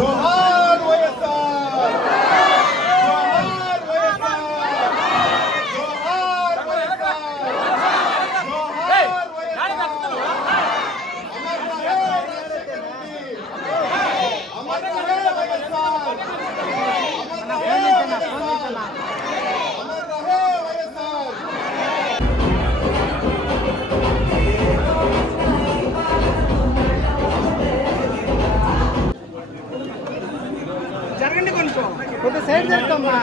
జోహార్ వైఎస్ఆర్, జోహార్ వైఎస్ఆర్, జోహార్ వైఎస్ఆర్, జోహార్ వైఎస్ఆర్. అమర్ రహే రాజశేఖర్ రెడ్డి, అమర్ రహే వైఎస్ఆర్, అమర్ రహే వైఎస్ఆర్, అమర్ రహే వైఎస్ఆర్. జరగండి కొంచెం కొద్ది సైడ్ చేస్తామా.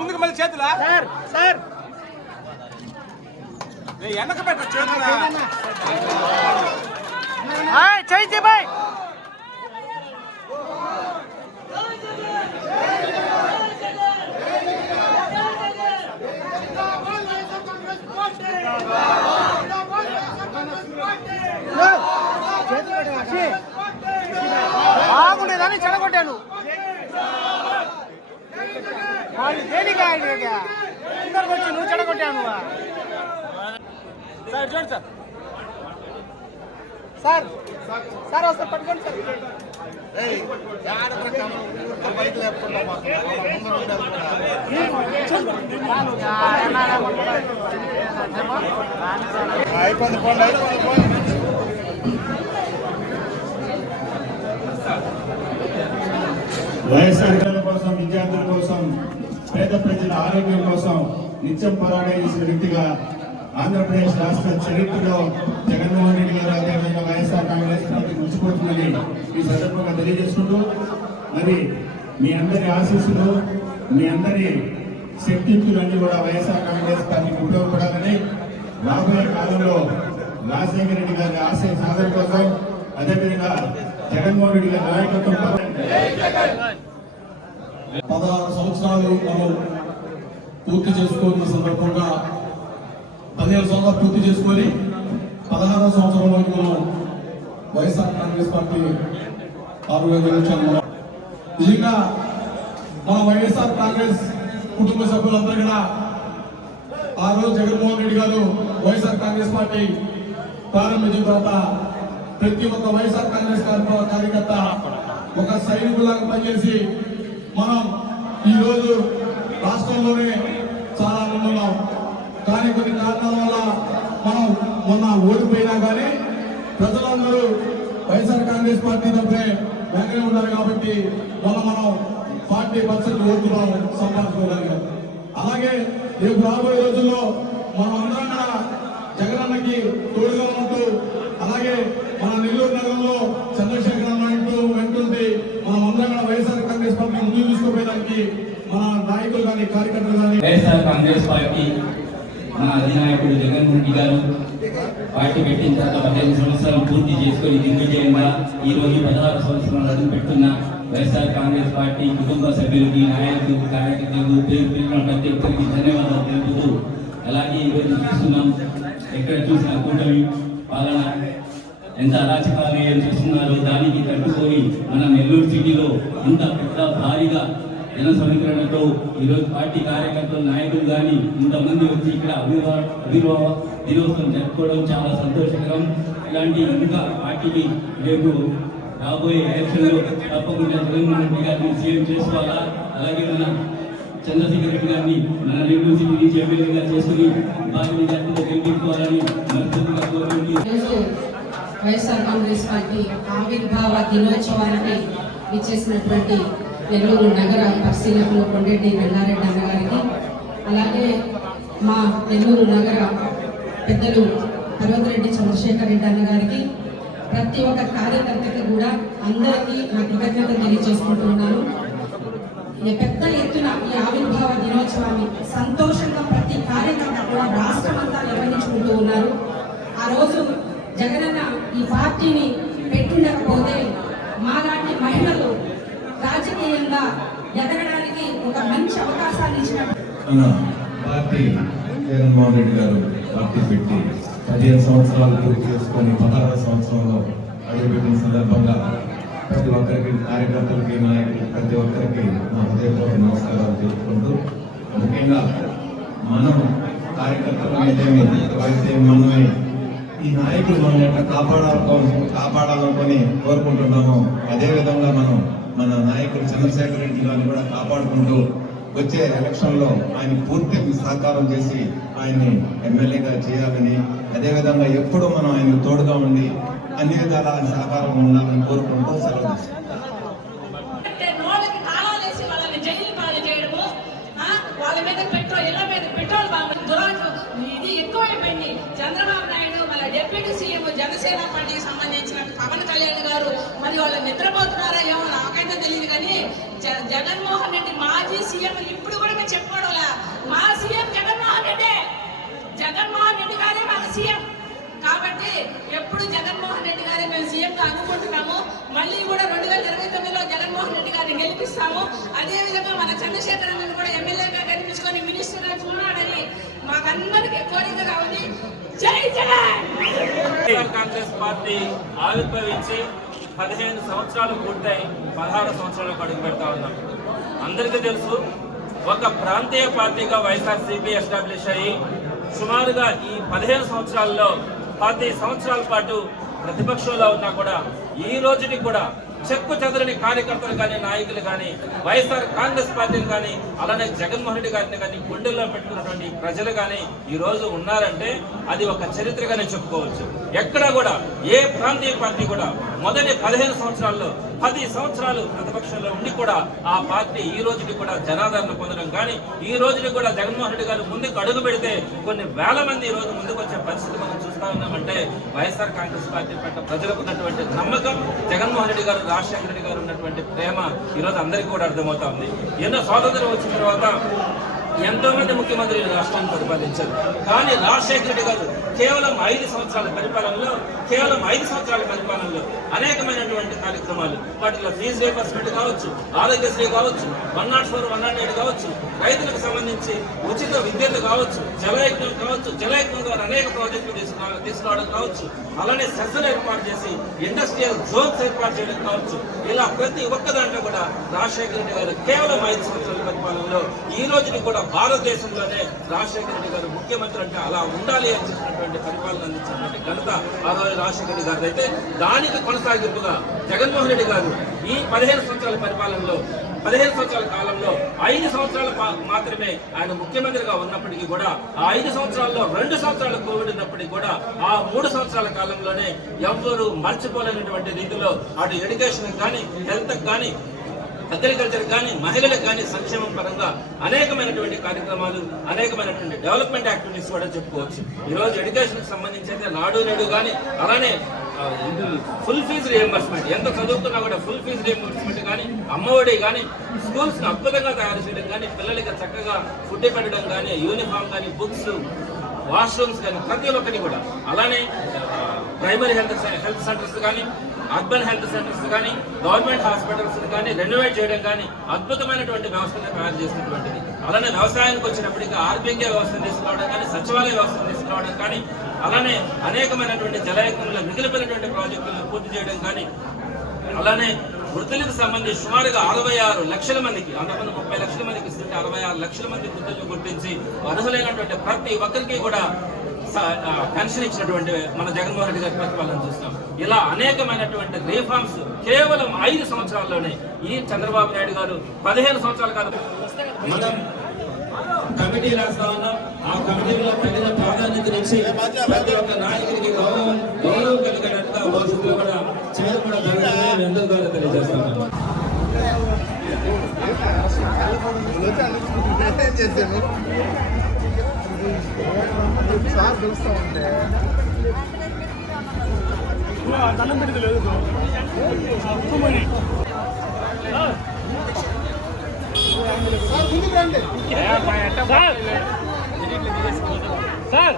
ముందుకు మళ్ళీ చేతులా సార్ సార్ వెనక పెట్ట చేతులా చేయి బాయ్. బాగుండేదాన్ని చెడగొట్టాను. వాళ్ళు దేనిగా ఇందరికి వచ్చి నువ్వు చెడగొట్టాను. సార్ చూడండి సార్ సార్ సార్ వస్తారు పట్టుకోండి సార్. అయిపోయింది పోండి, అయిపోయింది పోండి. వైఎస్ఆర్ కోసం, విద్యార్థుల కోసం, పేద ప్రజల ఆరోగ్యం కోసం నిత్యం పోరాడే చేసిన వ్యక్తిగా ఆంధ్రప్రదేశ్ రాష్ట్ర చరిత్రలో జగన్మోహన్ రెడ్డి గారు అదేవిధంగా వైఎస్ఆర్ కాంగ్రెస్ పార్టీ ముచ్చిపోతుందని ఈ సందర్భంగా తెలియజేసుకుంటూ, మరి మీ అందరి ఆశీస్సులు, మీ అందరి శక్తియుక్తులన్నీ కూడా వైఎస్ఆర్ కాంగ్రెస్ పార్టీకి ఉపయోగపడాలని, రాబోయే కాలంలో రాజశేఖర రెడ్డి గారి ఆశయ సాధన కోసం, అదేవిధంగా జగన్మోహన్ రెడ్డి గారి నాయకత్వం 16 సంవత్సరాలు మనం పూర్తి చేసుకున్న సందర్భంగా 15 సంవత్సరాలు పూర్తి చేసుకొని 16వ సంవత్సరం వరకు మనం వైఎస్ఆర్ కాంగ్రెస్ పార్టీ ఆవిర్భవించాము. నిజంగా మన వైఎస్ఆర్ కాంగ్రెస్ కుటుంబ సభ్యులందరూ కూడా ఆ రోజు జగన్మోహన్ రెడ్డి గారు వైఎస్ఆర్ కాంగ్రెస్ పార్టీ ప్రారంభించిన తర్వాత ప్రతి ఒక్క వైఎస్ఆర్ కాంగ్రెస్ కార్యకర్త ఒక సైనికులాగా పనిచేసి మనం ఈరోజు రాష్ట్రంలోనే చాలా మంది ఉన్నాం. కానీ కొన్ని కారణాల వల్ల మనం మొన్న ఓడిపోయినా కానీ ప్రజలందరూ వైఎస్ఆర్ కాంగ్రెస్ పార్టీ తప్పే వెంటనే ఉన్నారు కాబట్టి మనం 40% ఓట్లు సంపాదించుకోగలిగాం. అలాగే రేపు రాబోయే రోజుల్లో మనం అందరం కూడా జగనన్నకి తోడుగా ఉంటూ, అలాగే మన నెల్లూరు నగరంలో చంద్రశేఖర నాయుడు వెంటుంటే మనం అందరం కూడా వైఎస్ఆర్ కాంగ్రెస్ పార్టీ ముందుకు తీసుకుపోయేదానికి మన నాయకులు కానీ కార్యకర్తలు కానీ వైఎస్ఆర్ కాంగ్రెస్ పార్టీ మన అధినాయకుడు జగన్మోహన్ రెడ్డి గారు పార్టీ పెట్టిన తర్వాత 15 సంవత్సరాలు పూర్తి చేసుకుని దిగ్విజయంగా ఈ రోజు 16 సంవత్సరాలు అడుగు పెడుతున్న వైఎస్ఆర్ కాంగ్రెస్ పార్టీ కుటుంబ సభ్యులకి, నాయకులు, కార్యకర్తలు, పేరు ప్రతి ఒక్కరికి ధన్యవాదాలు తెలుపుతూ, అలాగే ఈరోజు చూస్తున్నాం ఎక్కడ చూసిన కూటమి పాలన ఎంత అరాచకాలు చేస్తున్నారో దానికి తట్టుకొని మన నెల్లూరు సిటీలో ఇంత పెద్ద భారీగా జన సమీకరణతో ఈరోజు పార్టీ కార్యకర్తలు, నాయకులు కానీ ఇంతమంది వచ్చి ఇక్కడ ఆవిర్భావ దినోత్సవం జరుపుకోవడం చాలా సంతోషకరం. ఇలాంటి ఇంకా పార్టీకి రేపు రాబోయే ఎలక్షన్లో తప్పకుండా జగన్మోహన్ రెడ్డి గారిని సీఎం చేసుకోవాలా, అలాగే మన చంద్రశేఖర్ రెడ్డి గారిని మన నెల్లూరు సిటీ నుంచి ఎమ్మెల్యేగా చేసుకుని భారీ మెజార్టీతో గెలిపించుకోవాలని మనస్ఫూర్తిగా కోరుకుంటూ వైఎస్ఆర్ కాంగ్రెస్ పార్టీ ఆవిర్భావ దినోత్సవానికి ఇచ్చేసినటువంటి నెల్లూరు నగర పరిశీలకులు కొండెడ్డి రంగారెడ్డి అన్నగారికి, అలాగే మా నెల్లూరు నగర పెద్దలు పర్వతరెడ్డి చంద్రశేఖర్ రెడ్డి అన్నగారికి, ప్రతి ఒక్క కార్యకర్తకి కూడా అందరికీ నా కృతజ్ఞతలు తెలియజేసుకుంటున్నాను. పెద్ద ఎత్తున ఈ ఆవిర్భావ దినోత్సవాన్ని సంతోషంగా ప్రతి కార్యకర్త కూడా రాష్ట్రమంతా నిర్వహించుకుంటూ ఉన్నారు. ఆ రోజు జగనన్న ఈ పార్టీని పెట్టుండకపోతే మాలాంటి మహిళలు రాజకీయంగా ఎదగడానికి ఒక మంచి అవకాశాన్ని ఇచ్చినట్టు. పార్టీ జగన్మోహన్ రెడ్డి గారు పార్టీ పెట్టి 15 సంవత్సరాలు పూర్తి చేసుకొని 16వ సంవత్సరంలో అడుగుపెట్టిన సందర్భంగా ఒక్కరికి కార్యకర్తలకి నాయకులకి ప్రతి ఒక్కరికి నా హృదయపూర్వక నమస్కారాలు తెలుపుకుంటూ ముఖ్యంగా మనం కార్యకర్తలు అయితే మనమే ఈ నాయకులు మనం ఎట్లా కాపాడాలనుకొని కోరుకుంటున్నామో అదేవిధంగా మనం మన నాయకులు చంద్రశేఖర్ రెడ్డి గారిని కూడా కాపాడుకుంటూ వచ్చే ఎలక్షన్ లో ఆయన పూర్తి సహకారం చేసి ఆయన్ని ఎమ్మెల్యేగా చేయాలని, అదేవిధంగా ఎప్పుడు మనం ఆయన తోడుగా ఉండి అన్ని విధాల సహకారం ఉండాలని కోరుకుంటూ సెలవు తీసుకుంటాం. వాళ్ళ మీద పెట్రోల్ ఇళ్ల మీద పెట్రోల్ ఇది ఎక్కువైపోయింది. చంద్రబాబు నాయుడు మన డిప్యూటీ సీఎం జనసేన పార్టీకి సంబంధించిన పవన్ కళ్యాణ్ గారు మరి వాళ్ళు నిద్రపోతున్నారా ఏమో నాకైతే తెలియదు. కానీ జగన్మోహన్ రెడ్డి మాజీ సీఎం ఇప్పుడు కూడా చెప్పుకోవడంలా మా సీఎం జగన్మోహన్ రెడ్డి, జగన్మోహన్ రెడ్డి గారే మన సీఎం. కాబట్టి ఎప్పుడు జగన్మోహన్ రెడ్డి గారే మేము సీఎంగా అనుకుంటున్నాము. మళ్ళీ కూడా 2029లో జగన్మోహన్ రెడ్డి గారిని గెలిపిస్తాము. అదేవిధంగా మన చంద్రశేఖర్ రెడ్డిని కూడా ఎమ్మెల్యేగా గెలిపించుకొని మినిస్టర్గా చూడాలని మాకందరికీ కోరికగా ఉంది. జై జగన్. కాంగ్రెస్ పార్టీ ఆవిర్భవించి 15 సంవత్సరాలు పూర్తయి 16 సంవత్సరాలకు అడుగు పెడతా ఉన్నాం. అందరికీ తెలుసు, ఒక ప్రాంతీయ పార్టీగా వైఎస్ఆర్సీపీ ఎస్టాబ్లిష్ అయ్యి సుమారుగా ఈ 15 సంవత్సరాల్లో 10 సంవత్సరాల పాటు ప్రతిపక్షంలో ఉన్నా కూడా ఈ రోజుకి కూడా చెక్కు చెదరని కార్యకర్తలు కానీ నాయకులు కానీ వైఎస్ఆర్ కాంగ్రెస్ పార్టీని కానీ అలానే జగన్మోహన్ రెడ్డి గారిని కానీ గుండెల్లో పెట్టుకున్నటువంటి ప్రజలు కానీ ఈ రోజు ఉన్నారంటే అది ఒక చరిత్రగానే చెప్పుకోవచ్చు. ఎక్కడా కూడా ఏ ప్రాంతీయ పార్టీ కూడా మొదటి 15 సంవత్సరాల్లో 10 సంవత్సరాలు ప్రతిపక్షంలో ఉండి కూడా ఆ పార్టీ ఈ రోజుకి కూడా జనాదరణ పొందడం కానీ ఈ రోజుకి కూడా జగన్మోహన్ రెడ్డి గారు ముందుకు అడుగు పెడితే కొన్ని వేల మంది ఈ రోజు ముందుకు వచ్చే పరిస్థితి మనం చూస్తా ఉన్నామంటే వైఎస్ఆర్ కాంగ్రెస్ పార్టీ పట్ల ప్రజలకు ఉన్నటువంటి నమ్మకం, జగన్మోహన్ రెడ్డి గారు రాజశేఖర రెడ్డి గారు ఉన్నటువంటి ప్రేమ ఈరోజు అందరికీ కూడా అర్థమవుతా ఉంది. ఎన్నో స్వాతంత్రం వచ్చిన తర్వాత ఎంతో మంది ముఖ్యమంత్రులు రాష్ట్రాన్ని పరిపాలించారు. కానీ రాజశేఖర రెడ్డి గారు కేవలం 5 సంవత్సరాల పరిపాలనలో అనేకమైనటువంటి కార్యక్రమాలు, వాటిలో ఫీజు రీయింబర్స్మెంట్ కావచ్చు, ఆరోగ్యశ్రీ కావచ్చు, 104, 108 కావచ్చు, రైతులకు సంబంధించి ఉచిత విద్యుత్ కావచ్చు, జలయజ్ఞం కావచ్చు, జలయజ్ఞం ద్వారా అనేక ప్రాజెక్టులు తీసుకురావడం కావచ్చు, అలానే సెస్సులు ఏర్పాటు చేసి ఇండస్ట్రియల్ జోన్స్ ఏర్పాటు చేయడం కావచ్చు. ఇలా ప్రతి ఒక్క దాంట్లో కూడా రాజశేఖర రెడ్డి గారు కేవలం 5 సంవత్సరాల పరిపాలనలో ఈ రోజుని కూడా భారతదేశంలోనే రాజశేఖర రెడ్డి గారు ముఖ్యమంత్రి అంటే అలా ఉండాలి అని చెప్పినటువంటి పరిపాలన అందించినటువంటి ఘనత ఆ రోజు రాజశేఖర రెడ్డి గారు. అయితే దానికి కొనసాగింపుగా జగన్మోహన్ రెడ్డి గారు ఈ 15 సంవత్సరాల పరిపాలనలో 15 సంవత్సరాల కాలంలో 5 సంవత్సరాలు మాత్రమే ఆయన ముఖ్యమంత్రిగా ఉన్నప్పటికీ కూడా ఆ 5 సంవత్సరాల్లో 2 సంవత్సరాలు కోవిడ్ ఉన్నప్పటికీ కూడా ఆ 3 సంవత్సరాల కాలంలోనే ఎవ్వరూ మర్చిపోలేనటువంటి రీతిలో అటు ఎడ్యుకేషన్ కానీ, హెల్త్ కానీ, అగ్రికల్చర్ కానీ, మహిళలకు కానీ సంక్షేమం పరంగా అనేకమైనటువంటి కార్యక్రమాలు, అనేకమైనటువంటి డెవలప్మెంట్ యాక్టివిటీస్ కూడా చెప్పుకోవచ్చు. ఈరోజు ఎడ్యుకేషన్కి సంబంధించి అయితే నాడు నేడు కానీ, అలానే ఫుల్ ఫీజు రియంబర్స్మెంట్, ఎంత చదువుతున్నా కూడా ఫుల్ ఫీజు రియంబర్స్మెంట్ కానీ, అమ్మఒడి కానీ, స్కూల్స్ని అద్భుతంగా తయారు చేయడం కానీ, పిల్లలకి చక్కగా ఫుడ్ పెట్టడం కానీ, యూనిఫామ్ కానీ, బుక్స్, వాష్రూమ్స్ కానీ ప్రతి ఒక్కటి కూడా, అలానే ప్రైమరీ హెల్త్ సెంటర్స్ కానీ, అర్బన్ హెల్త్ సెంటర్స్ కానీ, గవర్నమెంట్ హాస్పిటల్స్ కానీ రెనోవేట్ చేయడం కానీ అద్భుతమైనటువంటి వ్యవస్థను తయారు చేసినటువంటిది. అలానే వ్యవసాయానికి వచ్చినప్పటికీ ఆర్బీకే వ్యవస్థను తీసుకురావడం కానీ, సచివాలయ వ్యవస్థను తీసుకురావడం కానీ, అలానే అనేకమైనటువంటి జలయజ్ఞంలో మిగిలిపోయినటువంటి ప్రాజెక్టులను పూర్తి చేయడం కానీ, అలానే వృద్ధులకు సంబంధించి సుమారుగా 66 లక్షల మందికి, అంతకుముందు 30 లక్షల మందికి ఇస్తుంటే 66 లక్షల మంది వృద్ధులను గుర్తించి అర్హులైనటువంటి ప్రతి ఒక్కరికి కూడా పెన్షన్ ఇచ్చినటువంటి మన జగన్మోహన్ రెడ్డి గారి ప్రతిపాదన చూస్తాం. ఇలా అనేకమైనటువంటి రిఫార్మ్స్ కేవలం 5 సంవత్సరాల్లోనే ఈ చంద్రబాబు నాయుడు గారు 15 సంవత్సరాల కాదు. మనం కమిటీ రాస్తా ఉన్నాం. ఆ కమిటీలో పెద్ద ప్రాధాన్యతనిచ్చి ప్రతి ఒక్క నాయకుడికి గౌరవం కలిగినట్టుగా భవిష్యత్తులో కూడా చేయడం కూడా జరుగుతుందని అందరి ద్వారా తెలియజేస్తాను. సార్ పిలుస్తా ఉంటే దండం పెట్టి లేదు ముందుకు రండి సార్.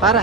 పారా